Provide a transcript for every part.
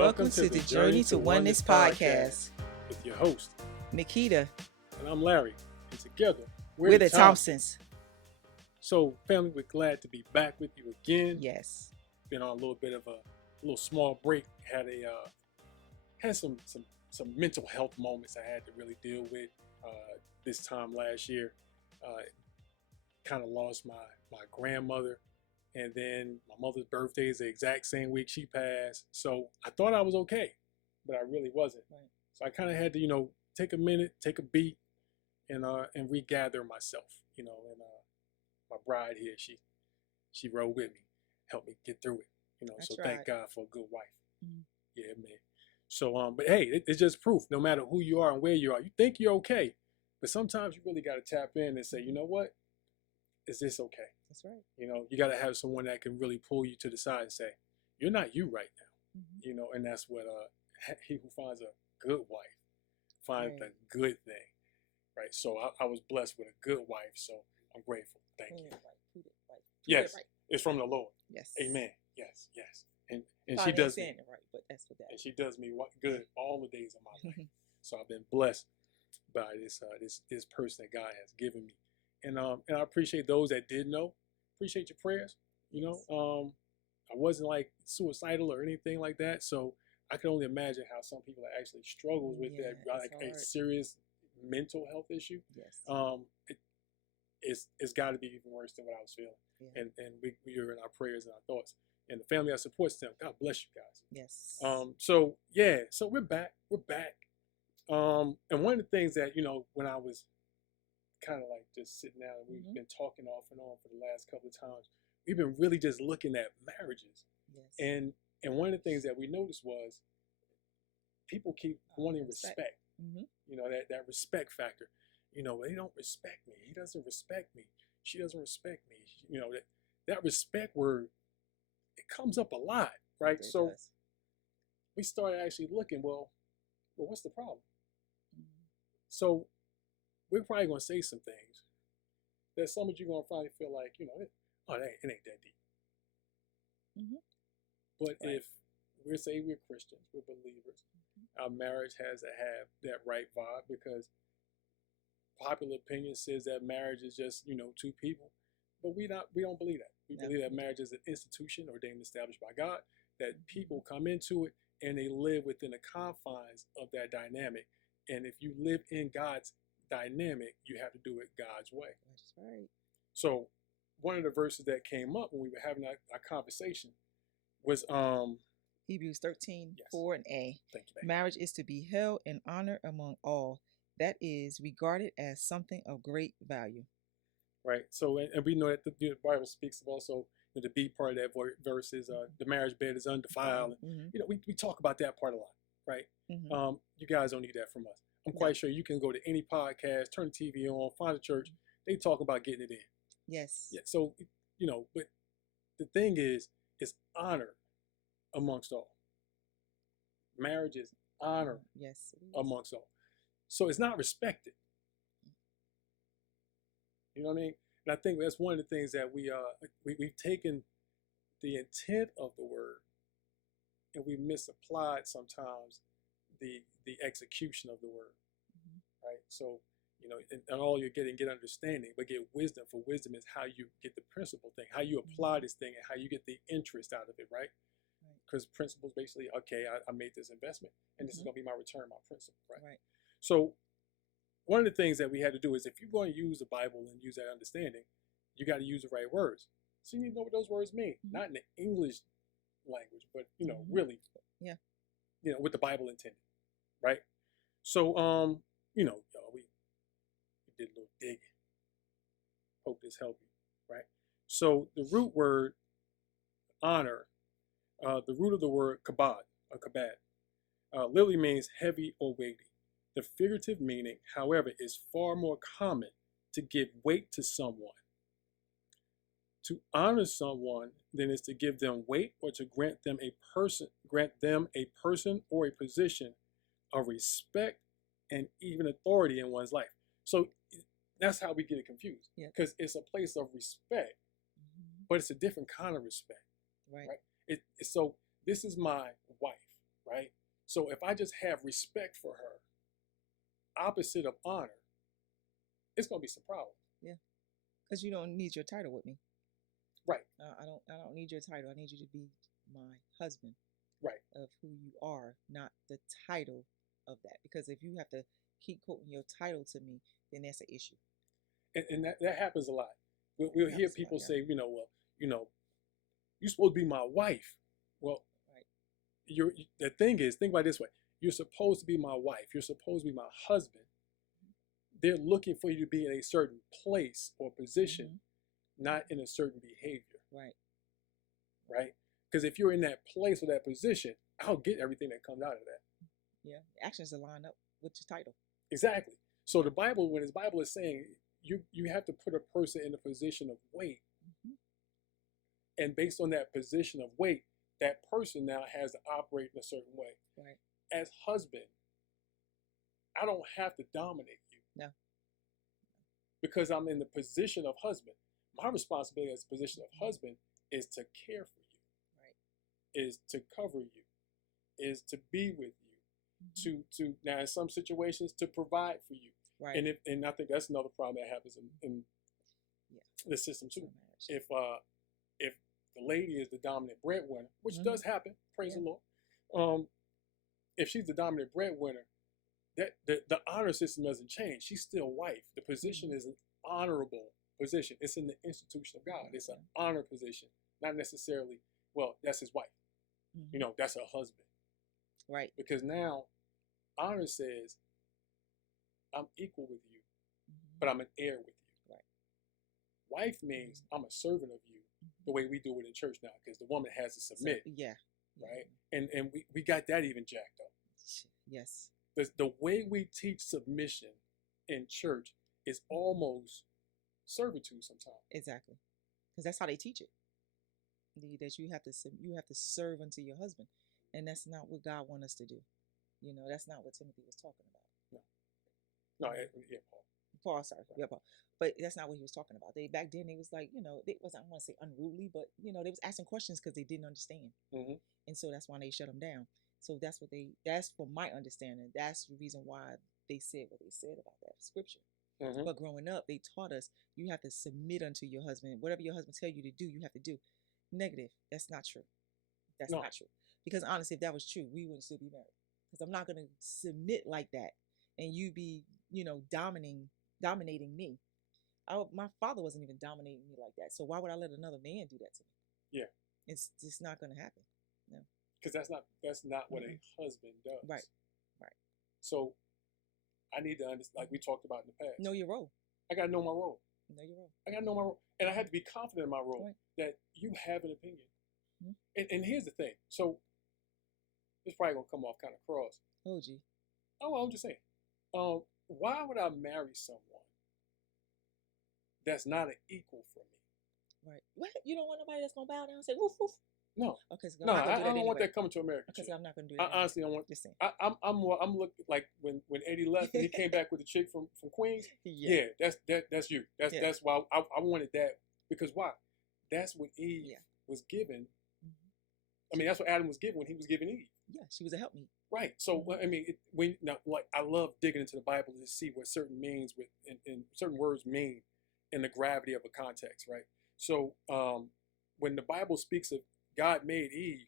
Welcome to the Journey to Oneness podcast with your host, Nikita. And I'm Larry. And together, we're the Thompsons. So, family, we're glad to be back with you again. Yes. Been on a little bit of a little small break. Had some mental health moments I had to really deal with this time last year. Kind of lost my grandmother. And then my mother's birthday is the exact same week she passed. So I thought I was okay, but I really wasn't. Right. So I kind of had to, take a minute, take a beat, and regather myself. And my bride here, she rode with me, helped me get through it. That's so right. Thank God for a good wife. Mm-hmm. Yeah, man. So but hey, it's just proof. No matter who you are and where you are, you think you're okay, but sometimes you really got to tap in and say, you know what? Is this okay? That's right. You got to have someone that can really pull you to the side and say, you're not you right now. Mm-hmm. And that's what he who finds a good wife finds Right. a good thing, right? So I was blessed with a good wife, so I'm grateful. Thank you. Right. Yes, Right. It's from the Lord. Yes. Amen. Yes. And Probably she does saying it right, but that's what that and is. she does me good all the days of my life. So I've been blessed by this person that God has given me. And I appreciate those that did know. Appreciate your prayers. I wasn't like suicidal or anything like that. So I can only imagine how some people that actually struggles with that, like a serious mental health issue. Yes. It's got to be even worse than what I was feeling. Yeah. And we are in our prayers and our thoughts. And the family that supports them, God bless you guys. Yes. So we're back. And one of the things that, when I was kind of like just sitting down, and we've been talking off and on for the last couple of times, we've been really just looking at marriages. Yes. And one of the things that we noticed was people keep wanting respect. Mm-hmm. That respect factor. They don't respect me. He doesn't respect me. She doesn't respect me. That respect word, it comes up a lot, right? It so does. we started actually looking, well, what's the problem? Mm-hmm. So we're probably going to say some things that some of you going to probably feel like, it ain't that deep. Mm-hmm. But Right. if we're Christians, we're believers, our marriage has to have that right vibe, because popular opinion says that marriage is just, two people. But we don't believe that. We believe that marriage is an institution ordained and established by God, that people come into it and they live within the confines of that dynamic. And if you live in God's dynamic, you have to do it God's way. That's right. So one of the verses that came up when we were having our conversation was Hebrews 13, Yes. 4 and A. Thank you, baby. Marriage is to be held in honor among all. That is regarded as something of great value. Right. So and we know that the Bible speaks of also the B part of that verse is the marriage bed is undefiled. Mm-hmm. We talk about that part a lot, right? Mm-hmm. You guys don't need that from us. I'm quite sure you can go to any podcast, turn the TV on, find a church. They talk about getting it in. Yes. Yeah. So but the thing is honor amongst all. Marriage is honor Yes. It is. amongst all. So it's not respected. You know what I mean? And I think that's one of the things that we've taken the intent of the word and we misapplied sometimes the execution of the word, right? So, and all you're getting, get understanding, but get wisdom. For wisdom is how you get the principle thing, how you apply this thing, and how you get the interest out of it, right? Because principles basically, okay, I made this investment, and this is going to be my return, my principal, right? So one of the things that we had to do is, if you're going to use the Bible and use that understanding, you got to use the right words. So you need to know what those words mean, not in the English language, but really, what the Bible intended, right? So we did a little digging. Hope this helped you, right? So the root word honor, the root of the word kabad, literally means heavy or weighty. The figurative meaning, however, is far more common: to give weight to someone. To honor someone then is to give them weight, or to grant them a person or a position of respect and even authority in one's life. So that's how we get it confused, because it's a place of respect, but it's a different kind of respect, right? So this is my wife, right? So if I just have respect for her, opposite of honor, it's gonna be some problems. Yeah, because you don't need your title with me. Right. I don't need your title. I need you to be my husband. Right. Of who you are, not the title of that. Because if you have to keep quoting your title to me, then that's an issue. And that happens a lot. We'll hear people yeah. say, well, you're supposed to be my wife. Well, right. The thing is, think about it this way. You're supposed to be my wife. You're supposed to be my husband. They're looking for you to be in a certain place or position, not in a certain behavior. Right. Right? Because if you're in that place or that position, I'll get everything that comes out of that. Yeah, actions align up with your title. Exactly. So the Bible, when the Bible is saying you have to put a person in a position of weight, and based on that position of weight, that person now has to operate in a certain way. Right. As husband, I don't have to dominate you. No. Because I'm in the position of husband. My responsibility as a position of husband is to care for you. Right. Is to cover you. Is to be with you. To now in some situations to provide for you. Right. And I think that's another problem that happens in the system too. If the lady is the dominant breadwinner, which does happen, praise the Lord. If she's the dominant breadwinner, that the honor system doesn't change. She's still wife. The position is an honorable position. It's in the institution of God. It's an honor position, not necessarily. Well, that's his wife. That's her husband. Right. Because now, honor says, I'm equal with you, but I'm an heir with you. Right. Wife means I'm a servant of you, the way we do it in church now, because the woman has to submit. Yeah. Right. And we got that even jacked up. Yes. The way we teach submission in church is almost servitude sometimes. Exactly. Because that's how they teach it. That you have to serve unto your husband. And that's not what God wants us to do. That's not what Timothy was talking about. No, yeah, Paul. Paul, sorry. Yeah, Paul. But that's not what he was talking about. Back then, they was like, it was, I don't want to say unruly, but, they was asking questions because they didn't understand. And so that's why they shut them down. So that's from my understanding, that's the reason why they said what they said about that scripture. But growing up, they taught us you have to submit unto your husband. Whatever your husband tell you to do, you have to do. Negative. That's not true. That's not true. Because honestly, if that was true, we wouldn't still be married. Because I'm not going to submit like that and you be, dominating me. My father wasn't even dominating me like that. So why would I let another man do that to me? Yeah. It's just not going to happen. No. Because that's not what a husband does. Right. So I need to understand, like we talked about in the past. Know your role. I got to know my role. Know your role. I got to know my role. And I have to be confident in my role that you have an opinion. And here's the thing. So it's probably going to come off kind of cross. Oh, gee. Oh, well, I'm just saying. Why would I marry someone that's not an equal for me? Right. What? You don't want nobody that's going to bow down and say, woof, woof? No. Okay, so no, I don't want that coming to America. Okay, so I'm not going to do that. I honestly don't want. Just saying. I'm looking like when Eddie left and he came back with the chick from Queens. Yeah, that's you. That's why I wanted that, because why? That's what Eve was given. I mean, that's what Adam was given when he was given Eve. Yeah, she was a helpmeet. Right. So I mean, I love digging into the Bible to see what certain means and certain words mean in the gravity of a context. Right. So when the Bible speaks of God made Eve,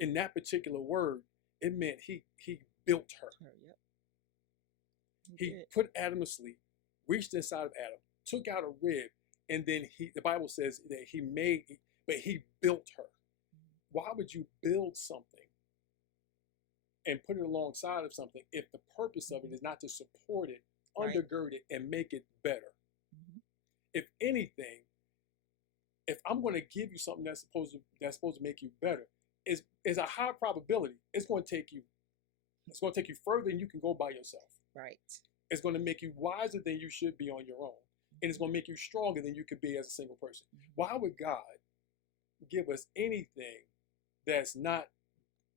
in that particular word, it meant he built her. Yep. He put Adam to sleep, reached inside of Adam, took out a rib, and then the Bible says that he built her. Why would you build something and put it alongside of something if the purpose of it is not to support it, undergird it, and make it better? If anything, if I'm going to give you something that's supposed to make you better, is a high probability it's going to take you further than you can go by yourself. Right. It's going to make you wiser than you should be on your own, and it's going to make you stronger than you could be as a single person. Why would God give us anything that's not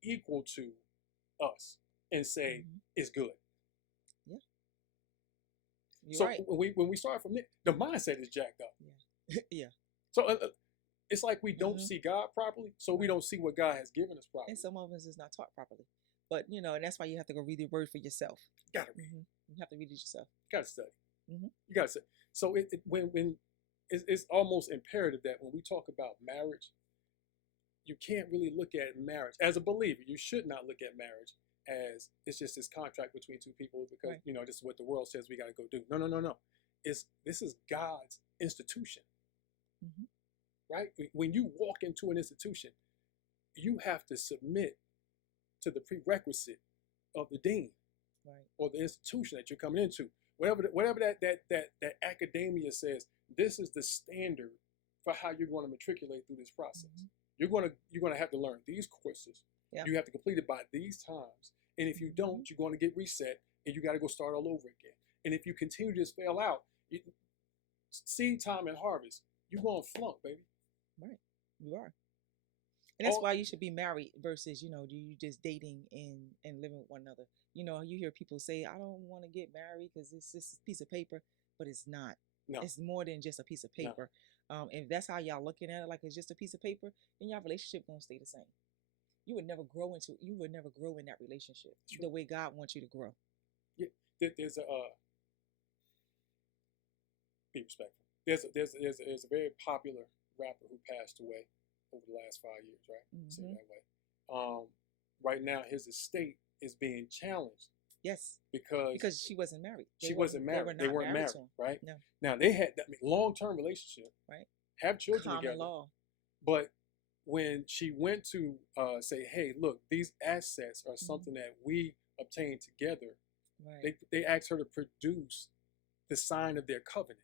equal to us and say it's good? Yeah. You're right. When we start from there, the mindset is jacked up. Yeah. Yeah. So it's like we don't see God properly, so we don't see what God has given us properly. And some of us is not taught properly. But you know, and that's why you have to go read the word for yourself. Gotta read. You have to read it yourself. Gotta study. You gotta study. So when it's almost imperative that when we talk about marriage, you can't really look at marriage as a believer. You should not look at marriage as it's just this contract between two people because Right. you know this is what the world says we got to go do. No. This is God's institution, right? When you walk into an institution, you have to submit to the prerequisite of the dean, right, or the institution that you're coming into. Whatever that academia says, this is the standard for how you're going to matriculate through this process. You're going to have to learn these courses. Yeah. You have to complete it by these times. And if you don't, you're going to get reset and you got to go start all over again. And if you continue to just fail out, seed time and harvest, you're going to flunk, baby. Right. You are. And that's why you should be married versus, you know, you just dating and living with one another. You know, you hear people say, I don't want to get married because it's just a piece of paper, but it's not. No. It's more than just a piece of paper. No. If that's how y'all looking at it, like it's just a piece of paper, then your relationship won't stay the same. You would never grow in that relationship the way God wants you to grow. Yeah, there's a be respectful. There's a very popular rapper who passed away over the last 5 years, right? Say it that way. Right now, his estate is being challenged. Yes. Because she wasn't married. She wasn't married. They weren't married, right? No. Now they had long-term relationship, right? Have children Common together. law. But when she went to say, "Hey, look, these assets are something that we obtained together," right? They asked her to produce the sign of their covenant.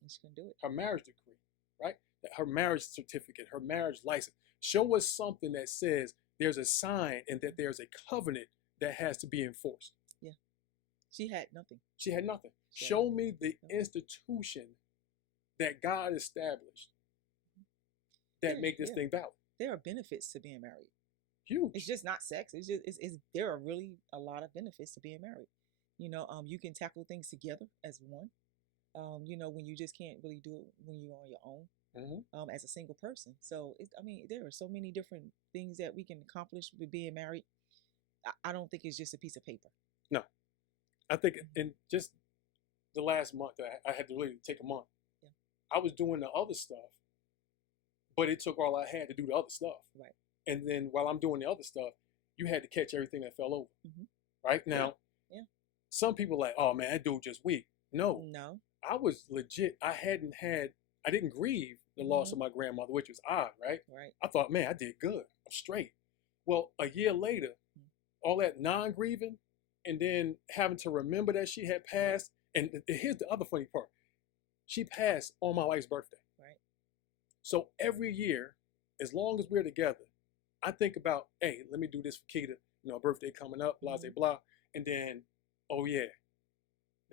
And she couldn't do it. Her marriage decree, right? Her marriage certificate, her marriage license. Show us something that says there's a sign and that there's a covenant that has to be enforced. Yeah. She had nothing. She had nothing. Show me the institution that God established that make this thing valid. There are benefits to being married. Huge. It's just not sex. It's just there are really a lot of benefits to being married. You know, you can tackle things together as one. You know, when you just can't really do it when you're on your own. As a single person. So, there are so many different things that we can accomplish with being married. I don't think it's just a piece of paper. No. I think in just the last month, I had to really take a month. Yeah. I was doing the other stuff, but it took all I had to do the other stuff. Right. And then while I'm doing the other stuff, you had to catch everything that fell over. Right? Now, some people are like, oh man, that dude just weak. No. I was legit. I didn't grieve the loss of my grandmother, which was odd, right? Right. I thought, man, I did good. I'm straight. Well, a year later, all that non-grieving and then having to remember that she had passed. And here's the other funny part. She passed on my wife's birthday. Right. So every year, as long as we're together, I think about, hey, let me do this for Keita. You know, birthday coming up, blah, blah, blah. And then, oh yeah,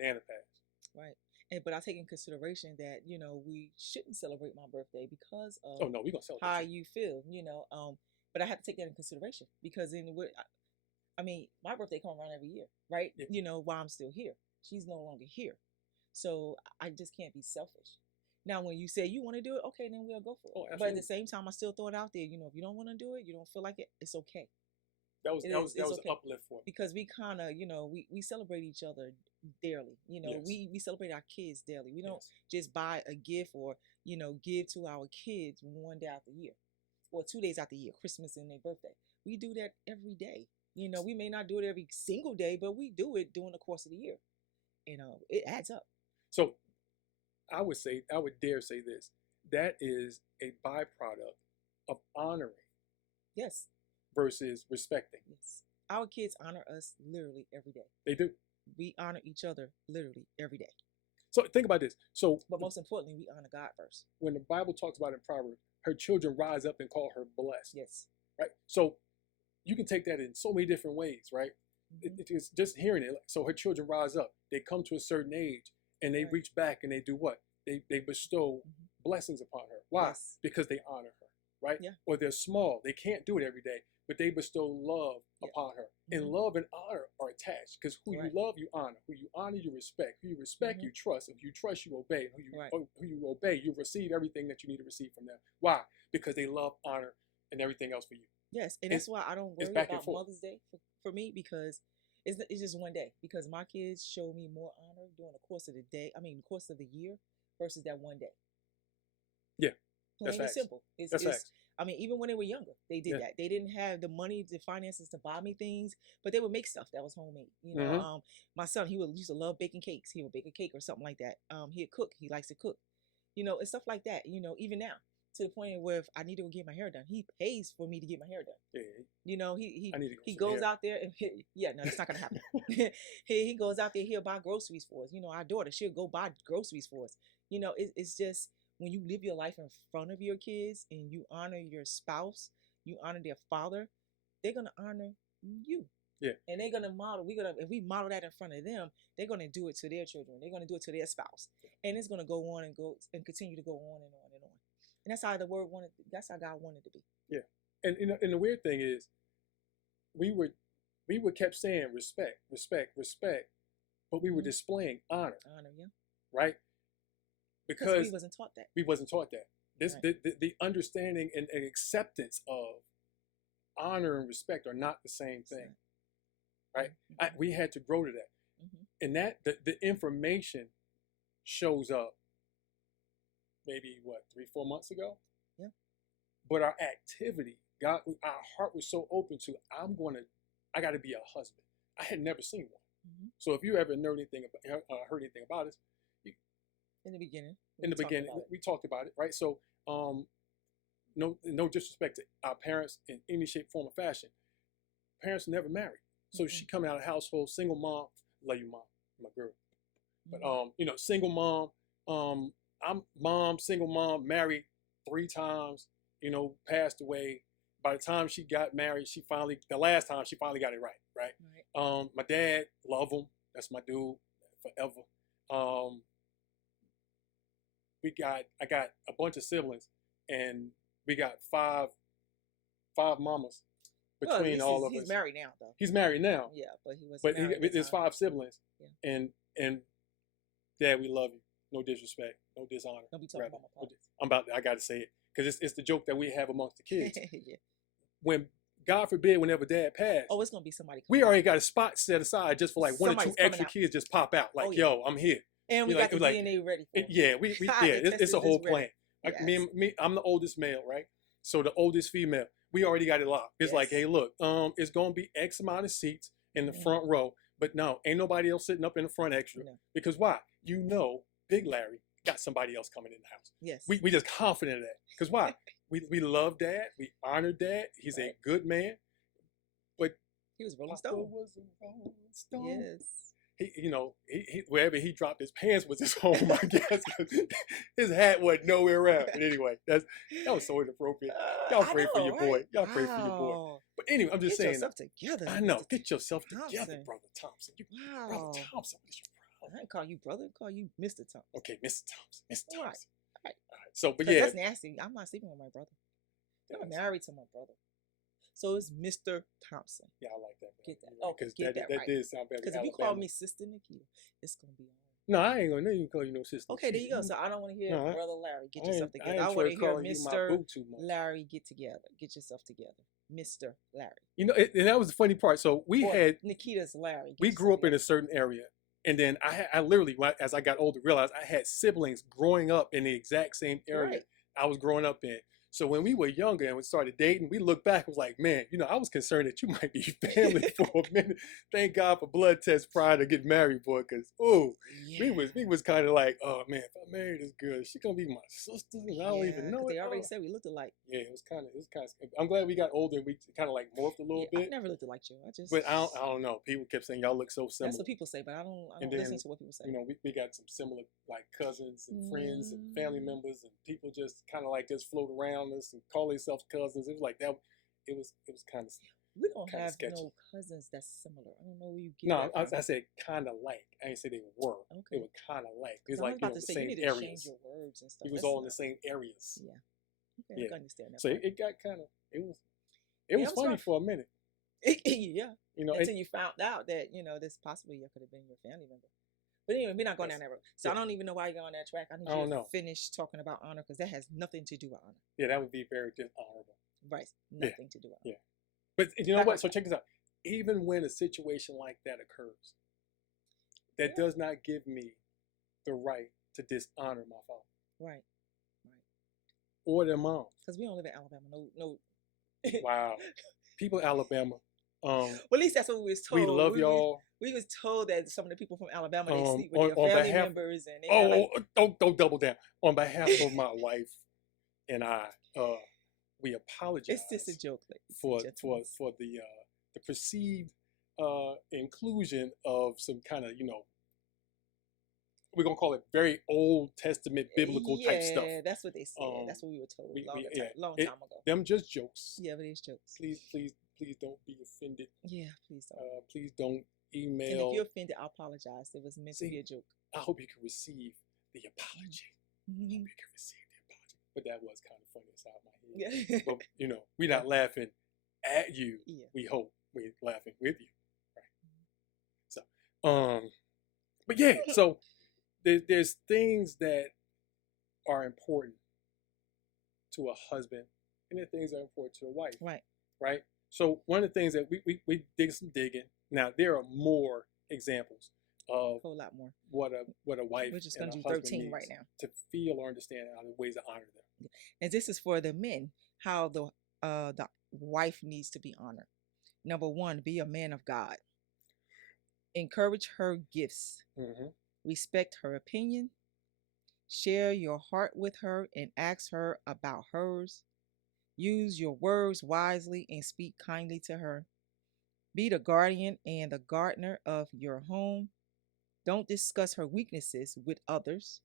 Nana passed. Right. But I take in consideration that, you know, we shouldn't celebrate my birthday because of we're gonna celebrate how you feel, you know. But I have to take that in consideration because my birthday comes around every year, right? Yeah. You know, while I'm still here. She's no longer here. So I just can't be selfish. Now, when you say you want to do it, okay, then we'll go for it. Oh, but at the same time, I still throw it out there. You know, if you don't want to do it, you don't feel like it, it's okay. That was okay. An uplift for me. Because we kind of, you know, we celebrate each other daily. You know, we celebrate our kids daily. We don't just buy a gift or, you know, give to our kids one day out the year or 2 days out the year, Christmas and their birthday. We do that every day. You know, we may not do it every single day, but we do it during the course of the year. You know, it adds up. So I would dare say this. That is a byproduct of honoring. Yes. Versus respecting. Yes. Our kids honor us literally every day. They do. We honor each other literally every day. So think about this. But most importantly, we honor God first. When the Bible talks about in Proverbs, her children rise up and call her blessed. Yes. Right? So you can take that in so many different ways, right? It's just hearing it. So her children rise up. They come to a certain age and they reach back and they do what? They bestow blessings upon her. Why? Yes. Because they honor her, right? Yeah. Or they're small. They can't do it every day, but they bestow love upon her. And love and honor are attached because who you love, you honor. Who you honor, you respect. Who you respect, you trust. If you trust, you obey. Who you obey, you receive everything that you need to receive from them. Why? Because they love, honor, and everything else for you. Yes, and that's why I don't worry about Mother's Day for me, because it's just one day. Because my kids show me more honor during the course of the day. I mean, the course of the year versus that one day. Yeah, plain and simple. That's facts. I mean, even when they were younger, they did that. They didn't have the money, the finances to buy me things, but they would make stuff that was homemade. You know, my son, used to love baking cakes. He would bake a cake or something like that. He'd cook. He likes to cook. You know, and stuff like that. You know, even now, to the point where if I need to go get my hair done, he pays for me to get my hair done. Yeah. You know, he goes out there and no, that's not gonna happen. he goes out there. He'll buy groceries for us. You know, our daughter, she'll go buy groceries for us. You know, it's just, when you live your life in front of your kids and you honor your spouse, you honor their father, they're gonna honor you. Yeah. And they're gonna model. If we model that in front of them, they're gonna do it to their children. They're gonna do it to their spouse, and it's gonna go on and continue to go on and on and on. And that's how That's how God wanted to be. Yeah. And the weird thing is, we were kept saying respect, but we were displaying honor. Honor, yeah. Right. Because we wasn't taught that. We wasn't taught that. The understanding and acceptance of honor and respect are not the same thing. Right? We had to grow to that. And that the information shows up maybe 3-4 months ago. Yeah. But our activity, our heart was so open to, I got to be a husband. I had never seen one. So if you ever heard anything about us, in the beginning, we talked about it, right? So, no disrespect to our parents in any shape, form, or fashion. Parents never married, so she coming out of a household, single mom. Love you, mom, my girl. But single mom. I'm single mom, married 3 times. Passed away. By the time she got married, the last time she finally got it right. My dad, love him. That's my dude forever. I got a bunch of siblings, and we got five mamas between all of us. He's married now, though. He's married now. Yeah, but he wasn't married. But there's 5 siblings, and Dad, we love you. No disrespect, no dishonor. Don't be talking about my I got to say it because it's the joke that we have amongst the kids. Yeah. When God forbid, whenever Dad passed, it's gonna be somebody. We already got a spot set aside just for like 1 or 2 extra kids just pop out. Like, yo, I'm here. And we got the DNA ready for it. It's a whole plan. Yes. I'm the oldest male, right? So the oldest female, we already got it locked. It's like, hey, look, it's gonna be X amount of seats in the front row, but no, ain't nobody else sitting up in the front extra. No. Because why? Big Larry got somebody else coming in the house. Yes. We just confident of that. Because why? we love Dad. We honor Dad. He's a good man. But he was Rolling Stone. Yes. He wherever he dropped his pants was his home, I guess. His hat wasn't nowhere around. But anyway, that was so inappropriate. Y'all pray for your boy. Y'all pray for your boy. But anyway, I'm just saying. Get yourself together. I know. Get yourself together, Brother Thompson. Brother Thompson, what is your problem? I didn't call you brother. I call you Mr. Thompson. Okay, Mr. Thompson. Mr. Thompson. All right. So, but yeah. That's nasty. I'm not sleeping with my brother. I'm married to my brother. So it's Mr. Thompson. Yeah, I like that. Get that. Okay, get that right. That did sound better. Because if you call me Sister Nikita, it's going to be all right. No, I ain't going to even call you no sister. Okay, there you go. So I don't want to hear Brother Larry. Get yourself together. I want to hear Mr. Larry, get together. Get yourself together. Mr. Larry. And that was the funny part. So we had Nikita's Larry. We grew up in a certain area. And then I literally, as I got older, realized I had siblings growing up in the exact same area I was growing up in. So when we were younger and we started dating, we looked back and was like, man, I was concerned that you might be family for a minute. Thank God for blood tests prior to getting married, boy, because, we was kind of like, oh, man, if I marry this girl, is she going to be my sister? And I don't even know it. They already said we looked alike. Yeah, it was kind of, I'm glad we got older and we kind of like morphed a little bit. I never looked alike you. But I don't know. People kept saying y'all look so similar. That's what people say, but I don't listen to what people say. We got some similar like cousins and friends and family members and people just kind of like just float around us and call themselves cousins. It was like that. It was kind of. We don't have sketchy. No cousins that's similar. I don't know where you get that from. I said kind of like. I didn't say they were. Okay. They were kind of like. It was like the same areas. Change your words and stuff. It was all in the same areas. Yeah. Okay, I can understand that. So it got kind of. It was funny for a minute. Yeah. Until you found out that this possibly could have been your family member. But anyway, we're not going down that road. So I don't even know why you're on that track. I need you to finish talking about honor because that has nothing to do with honor. Yeah, that would be very dishonorable. Right. Nothing to do with it. Yeah. But you know what? So check this out. Even when a situation like that occurs, that does not give me the right to dishonor my father. Right. Or their mom. Because we don't live in Alabama. No. Wow. People in Alabama. Well, at least that's what we was told. We love y'all. We was told that some of the people from Alabama, they sleep with their family members. And don't double down. On behalf of my wife and I, we apologize. It's just a joke. For the perceived inclusion of some kind of, we're going to call it very Old Testament biblical type stuff. Yeah, that's what they said. That's what we were told long time ago. Them just jokes. Yeah, but it's jokes. Please don't be offended. Yeah, please don't. Please don't email. And if you're offended, I apologize. It was meant to be a joke. I hope you can receive the apology. I hope you can receive the apology. But that was kind of funny inside my head. Yeah. But, we're not laughing at you. Yeah. We hope we're laughing with you. Right. So, but yeah, so there's things that are important to a husband, and there are things that are important to a wife. Right. Right. So one of the things that we did some digging. Now there are more examples of a whole lot more what a wife, we're just going to do 13 right now, to feel or understand how the ways to honor them. And this is for the men, how the wife needs to be honored. Number one, be a man of God. Encourage her gifts. Mm-hmm. Respect her opinion. Share your heart with her and ask her about hers. Use your words wisely and speak kindly to her. Be the guardian and the gardener of your home. Don't discuss her weaknesses with others.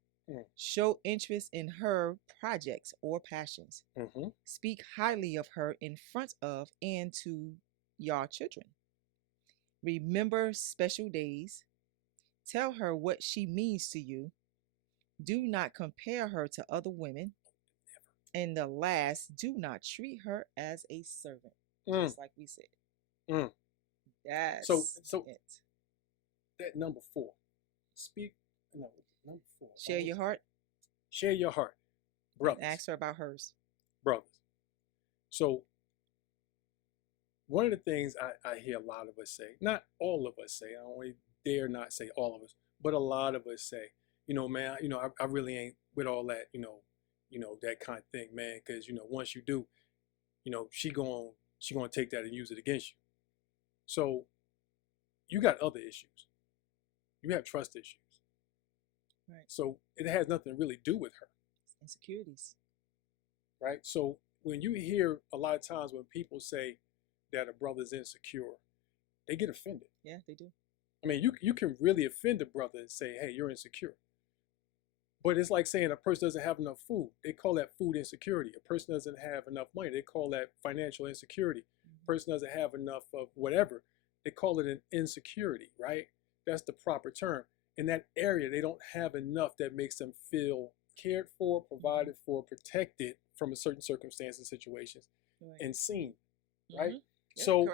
Show interest in her projects or passions. Mm-hmm. Speak highly of her in front of and to your children. Remember special days. Tell her what she means to you. Do not compare her to other women. And the last, do not treat her as a servant. Just like we said. That's so it. That number 4. Number 4. Share your heart. Share your heart. Brothers. Ask her about hers. Brothers. So one of the things I hear a lot of us say, not all of us say, I only dare not say all of us, but a lot of us say, man, I really ain't with all that, that kind of thing, man, because, once you do, she gonna take that and use it against you. So you got other issues. You have trust issues. Right. So it has nothing to really do with her. Insecurities. Right. So when you hear a lot of times when people say that a brother's insecure, they get offended. Yeah, they do. I mean, you can really offend a brother and say, hey, you're insecure. But it's like saying a person doesn't have enough food. They call that food insecurity. A person doesn't have enough money. They call that financial insecurity. A person doesn't have enough of whatever. They call it an insecurity, right? That's the proper term. In that area, they don't have enough that makes them feel cared for, provided for, protected from a certain circumstance and situations, right, and seen, right? Mm-hmm. So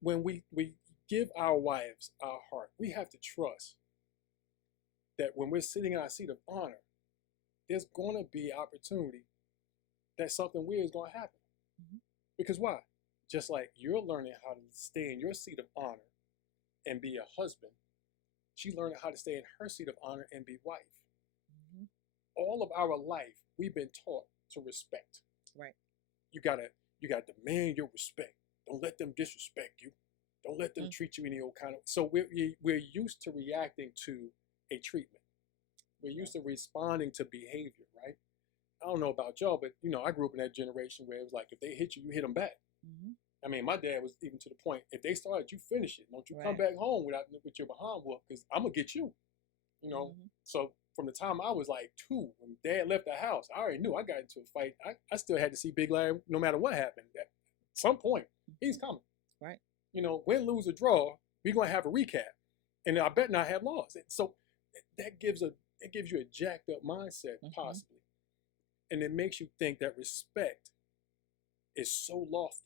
when we give our wives our heart, we have to trust that when we're sitting in our seat of honor, there's going to be opportunity that something weird is going to happen. Mm-hmm. Because why? Just like you're learning how to stay in your seat of honor and be a husband, she's learning how to stay in her seat of honor and be wife. Mm-hmm. All of our life, we've been taught to respect. Right. You gotta demand your respect. Don't let them disrespect you. Don't let them treat you any old kind of. So we're used to reacting to a treatment. We're used to responding to behavior, right? I don't know about y'all, but I grew up in that generation where it was like if they hit you, you hit them back. Mm-hmm. I mean, my dad was even to the point, if they started, you finish it. Don't you come back home with your behind whoop, because I'm gonna get you. Mm-hmm. So from the time I was like 2, when Dad left the house, I already knew I got into a fight. I still had to see Big Larry no matter what happened. At some point, he's coming. Right. Win, lose, or draw, we're gonna have a recap, and I bet not have lost. So that gives you a jacked up mindset, mm-hmm, possibly, and it makes you think that respect is so lofty.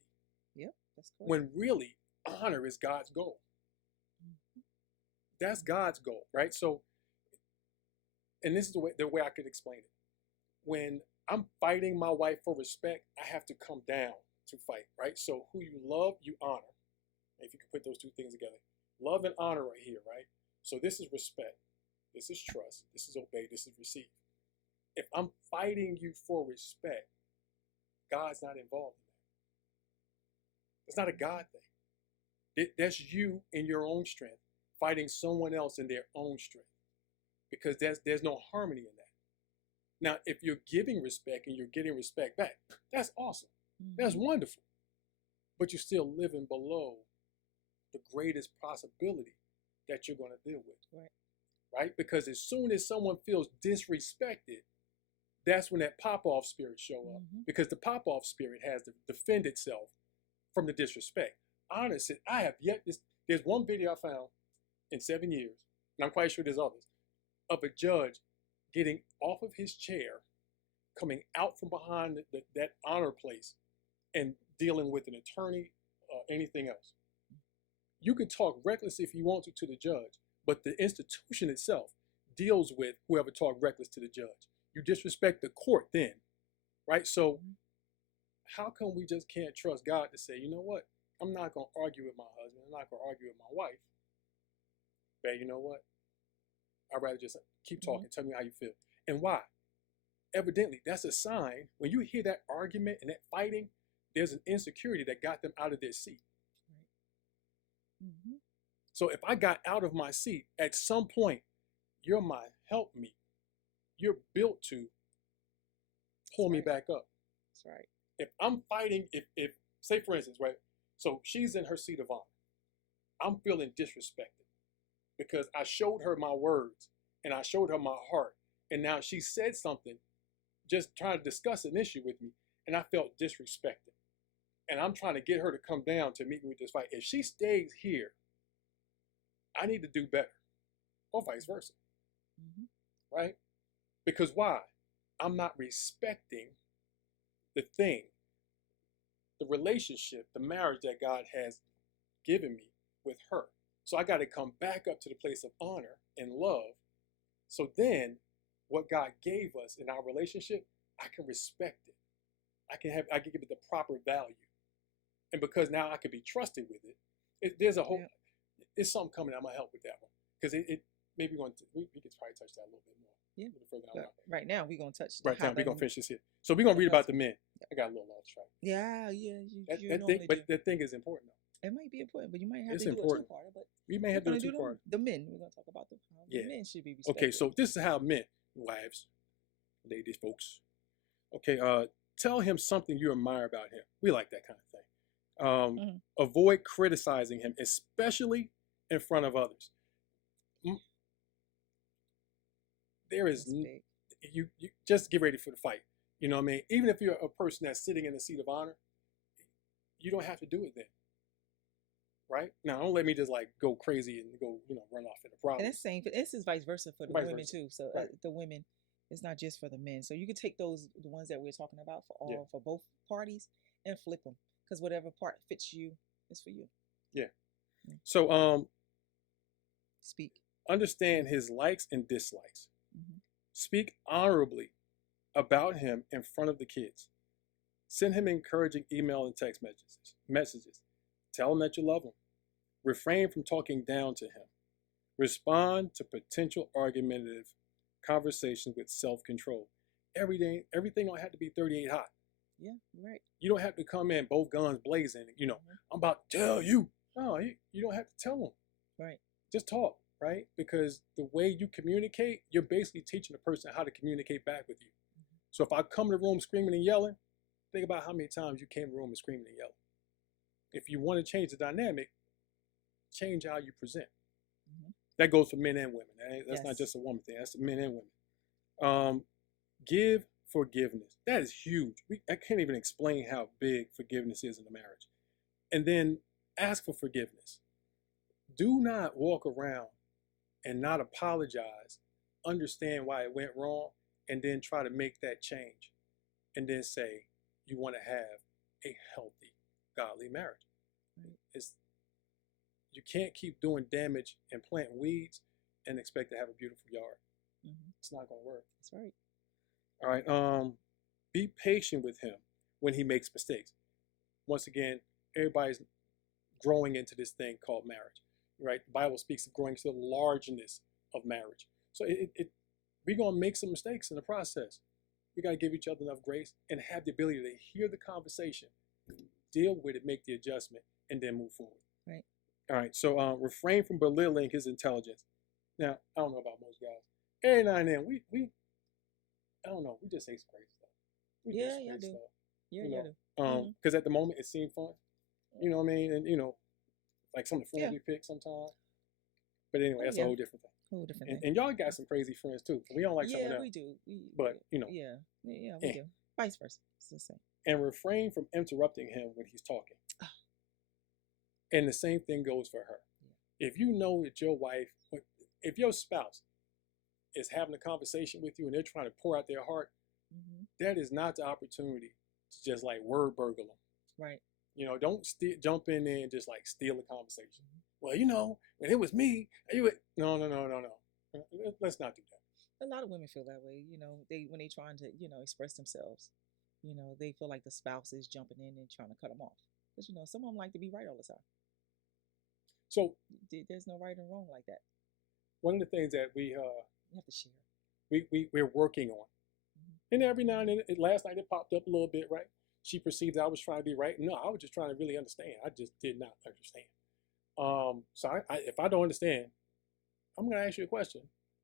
Yep, that's correct. When really honor is God's goal. Mm-hmm. That's God's goal, right? So, and this is the way I could explain it. When I'm fighting my wife for respect, I have to come down to fight, right? So who you love, you honor. If you can put those two things together. Love and honor right here, right? So this is respect. This is trust. This is obey. This is receive. If I'm fighting you for respect, God's not involved in that. It's not a God thing. That's you in your own strength fighting someone else in their own strength, because there's no harmony in that. Now, if you're giving respect and you're getting respect back, that's awesome. That's wonderful. But you're still living below the greatest possibility that you're going to deal with. Right? Because as soon as someone feels disrespected, that's when that pop-off spirit show up. Because the pop-off spirit has to defend itself from the disrespect. Honestly, I have yet, there's one video I found in 7 years, and I'm quite sure there's others, of a judge getting off of his chair, coming out from behind that honor place, and dealing with an attorney or anything else. You can talk reckless if you want to the judge, but the institution itself deals with whoever talked reckless to the judge. You disrespect the court then, right? So how come we just can't trust God to say, you know what? I'm not going to argue with my husband. I'm not going to argue with my wife. But you know what? I'd rather just keep talking. Tell me how you feel. And why? Evidently, that's a sign. When you hear that argument and that fighting, there's an insecurity that got them out of their seat. So if I got out of my seat, at some point, you're my helpmeet. You're built to pull me back up. That's right. If I'm fighting, if say for instance, right? So she's in her seat of honor. I'm feeling disrespected because I showed her my words and I showed her my heart. And now she said something, just trying to discuss an issue with me, and I felt disrespected. And I'm trying to get her to come down to meet me with this fight. If she stays here, I need to do better, or vice versa, right? Because why? I'm not respecting the thing, the relationship, the marriage that God has given me with her. So I got to come back up to the place of honor and love. So then what God gave us in our relationship, I can respect it. I can give it the proper value. And because now I can be trusted with it, there's a whole, it's something coming. I'm going to help with that one. Because it maybe we could probably touch that a little bit more. Yeah. Further right now, we're going to touch. Right now, we're going to finish this here. So we're going to read about the men. I got a little off track. Yeah. That thing is important, though. It might be important, but you might have it's to do important. a two-parter. But we may have to do a two-parter. The men. We're going to talk about how the men should be respected. Okay, so this is how men, wives, ladies, folks. Okay, tell him something you admire about him. We like that kind of thing. Avoid criticizing him, especially in front of others. There is you just get ready for the fight. You know what I mean? Even if you're a person that's sitting in the seat of honor, you don't have to do it then. Right? Now, don't let me just like go crazy and go, run off in the problem. And this is vice versa for the women too. So the women, it's not just for the men. So you can take the ones that we're talking about for both parties and flip them, because whatever part fits you is for you. Yeah. So speak. Understand his likes and dislikes. Speak honorably about him in front of the kids. Send him encouraging email and text messages. Tell him that you love him. Refrain from talking down to him. Respond to potential argumentative conversations with self-control. Everything don't have to be 38 hot. Yeah, right. You don't have to come in both guns blazing. I'm about to tell you. No, you don't have to tell them. Right. Just talk, right? Because the way you communicate, you're basically teaching the person how to communicate back with you. So if I come to the room screaming and yelling, think about how many times you came to the room and screaming and yelling. If you want to change the dynamic, change how you present. That goes for men and women. That's not just a woman thing. That's men and women. Give forgiveness. That is huge. I can't even explain how big forgiveness is in a marriage. And then ask for forgiveness. Do not walk around and not apologize, understand why it went wrong, and then try to make that change. And then say you want to have a healthy, godly marriage. You can't keep doing damage and planting weeds and expect to have a beautiful yard. It's not going to work. That's right. All right. Be patient with him when he makes mistakes. once again, everybody's growing into this thing called marriage, right? The Bible speaks of growing to the largeness of marriage. So we're going to make some mistakes in the process. We got to give each other enough grace and have the ability to hear the conversation, deal with it, make the adjustment, and then move forward. Right. All right. So refrain from belittling his intelligence. Now, I don't know about most guys. Every now and then, we I don't know, we just say some crazy stuff. Yeah, do. Stuff, yeah, you you know? do. Because at the moment it seemed fun. You know what I mean? And like some of the friends we pick sometimes. But anyway, that's a whole different thing. And y'all got some crazy friends too. We don't like someone else. Yeah, we do. But Yeah, we do. Vice versa. It's the same. And refrain from interrupting him when he's talking. And the same thing goes for her. Yeah. If you know that your wife, if your spouse is having a conversation with you and they're trying to pour out their heart, that is not the opportunity to just like word burgle them. Right. Don't jump in there and just like steal the conversation. Well, when it was me, no. Let's not do that. A lot of women feel that way. When they trying to, express themselves, they feel like the spouse is jumping in and trying to cut them off. Because, some of them like to be right all the time. So there's no right and wrong like that. One of the things that we have to share. We're working on. And every now and then, last night it popped up a little bit, right? She perceived I was trying to be right. No, I was just trying to really understand. I just did not understand. So if I don't understand, I'm going to ask you a question.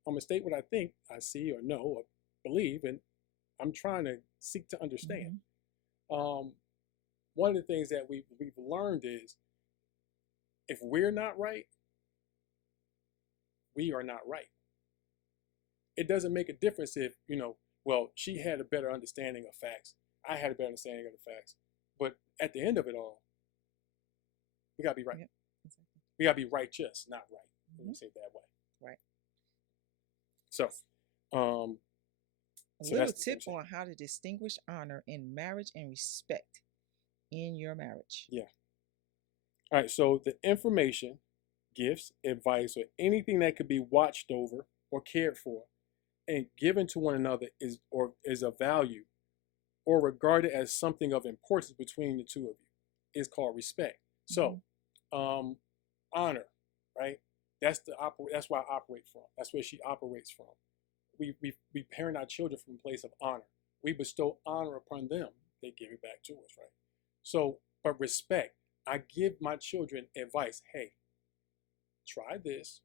I'm going to state what I think I see or know or believe, and I'm trying to seek to understand. One of the things that we've learned is if we're not right, we are not right. It doesn't make a difference if, well, she had a better understanding of facts. I had a better understanding of the facts. But at the end of it all, we got to be right. Yep, exactly. We got to be righteous, not right. Let me say it that way. Right. So, a little tip on how to distinguish honor in marriage and respect in your marriage. Yeah. All right. So the information, gifts, advice, or anything that could be watched over or cared for and given to one another is of value or regarded as something of importance between the two of you is called respect. So, honor, right? That's where I operate from. That's where she operates from. We parent our children from a place of honor. We bestow honor upon them. They give it back to us, right? So, but respect. I give my children advice. Hey, try this.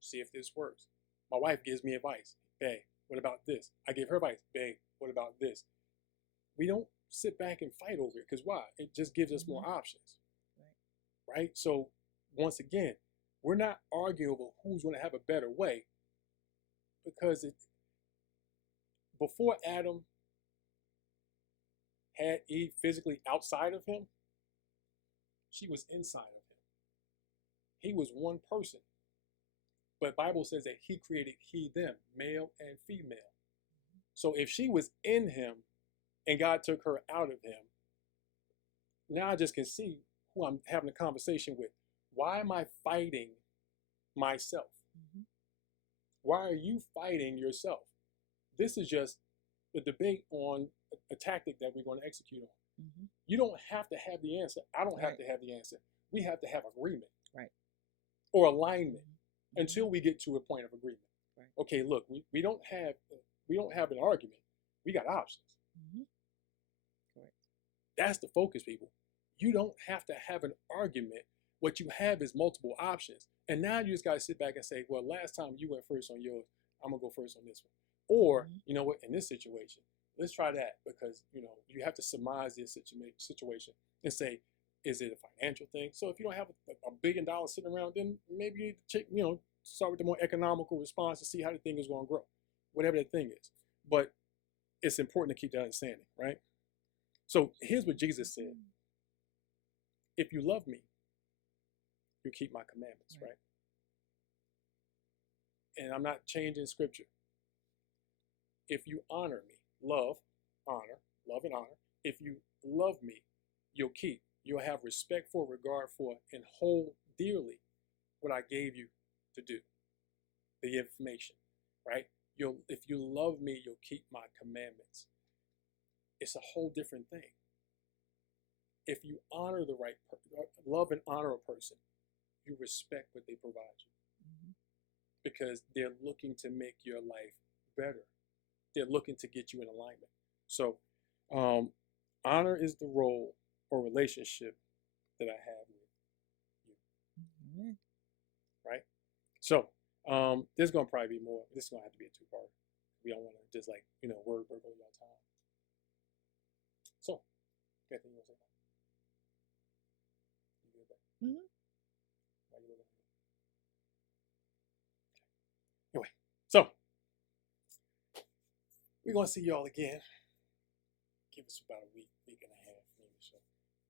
See if this works. My wife gives me advice. Babe, what about this? I give her advice. Babe, what about this? We don't sit back and fight over it because why? It just gives us more options, right? So once again, we're not arguing over who's going to have a better way because before Adam had Eve physically outside of him, she was inside of him. He was one person. But Bible says that he created them, male and female. So if she was in him and God took her out of him, now I just can see who I'm having a conversation with. Why am I fighting myself? Why are you fighting yourself? This is just a debate on a tactic that we're going to execute on. You don't have to have the answer. I don't have to have the answer. We have to have agreement, right, or alignment until we get to a point of agreement. Right. Okay, look, we don't have an argument. We got options. Right. That's the focus, people. You don't have to have an argument. What you have is multiple options. And now you just got to sit back and say, well, last time you went first on yours, I'm going to go first on this one. Or, you know what, in this situation, let's try that because, you have to surmise this situation and say, is it a financial thing? So if you don't have $1 billion sitting around, then maybe you need to start with the more economical response to see how the thing is going to grow, whatever that thing is. But it's important to keep that understanding, right? So here's what Jesus said. If you love me, you keep my commandments, right? And I'm not changing scripture. If you honor me, love and honor. If you love me, you'll have respect for, regard for, and hold dearly what I gave you to do, the information, right? If you love me, you'll keep my commandments. It's a whole different thing. if you honor the right love and honor a person, you respect what they provide you. Mm-hmm. Because they're looking to make your life better. They're looking to get you in alignment. So honor is the role or relationship that I have with you. Mm-hmm. Right? So there's going to probably be more. This is going to have to be a two-part. We don't want to just like, word all the time. So, anything you want to say? Mm-hmm. Anyway, so we're going to see y'all again. Give us about a week and a half, maybe. So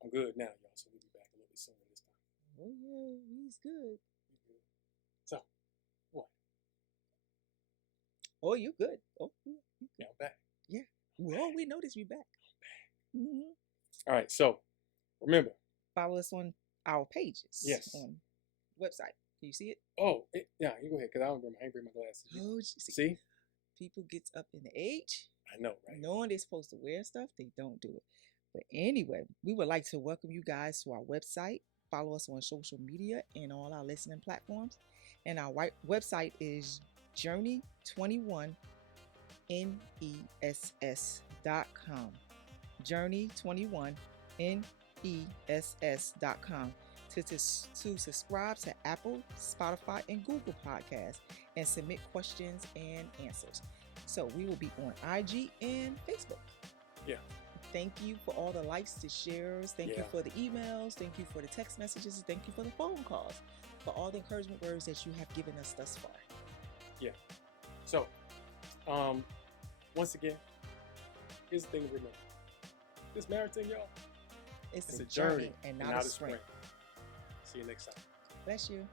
I'm good now, y'all. So we'll be back a little bit sooner this time. Oh, yeah, he's good. He's good. So, what? Oh, you good. Oh, yeah, I'm back. Yeah. Well, we noticed you back. I'm back. Mm-hmm. All right. So, remember. Follow us on our pages. Yes. On website. Can you see it? Oh, yeah. You go ahead, because I don't remember. I ain't bring my glasses. Oh, see? People gets up in the age. I know, right? Knowing they're supposed to wear stuff, they don't do it. But anyway, we would like to welcome you guys to our website. Follow us on social media and all our listening platforms. And our website is journey21ness.com. journey21ness.com. To subscribe to Apple, Spotify, and Google Podcasts and submit questions and answers. So we will be on IG and Facebook. Yeah. Thank you for all the likes, the shares. Thank you for the emails. Thank you for the text messages. Thank you for the phone calls. For all the encouragement words that you have given us thus far. Yeah. So, once again, here's the thing to remember. This marriage thing, y'all, it's a journey and not a sprint. See you next time. Bless you.